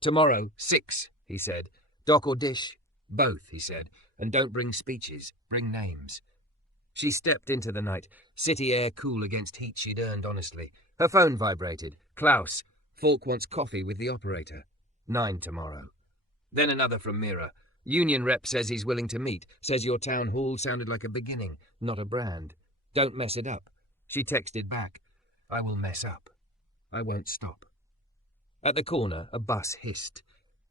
Tomorrow, 6, he said. Dock or dish? Both, he said. And don't bring speeches, bring names. She stepped into the night, city air cool against heat she'd earned honestly. Her phone vibrated. Klaus. Falk wants coffee with the operator. 9 tomorrow. Then another from Mira. Union rep says he's willing to meet, says your town hall sounded like a beginning, not a brand. Don't mess it up. She texted back. I will mess up. I won't stop. At the corner, a bus hissed.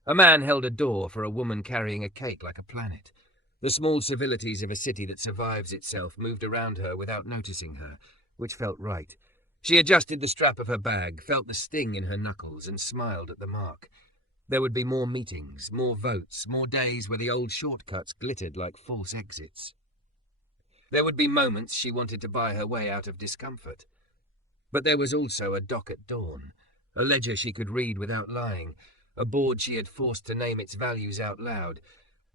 A man held a door for a woman carrying a cake like a planet. The small civilities of a city that survives itself moved around her without noticing her, which felt right. She adjusted the strap of her bag, felt the sting in her knuckles, and smiled at the mark. There would be more meetings, more votes, more days where the old shortcuts glittered like false exits. There would be moments she wanted to buy her way out of discomfort. But there was also a dock at dawn, a ledger she could read without lying, a board she had forced to name its values out loud,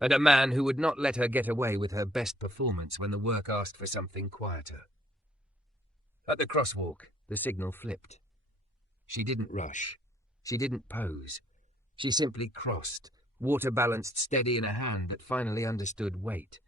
and a man who would not let her get away with her best performance when the work asked for something quieter. At the crosswalk, the signal flipped. She didn't rush. She didn't pose. She simply crossed, water balanced steady in a hand that finally understood weight.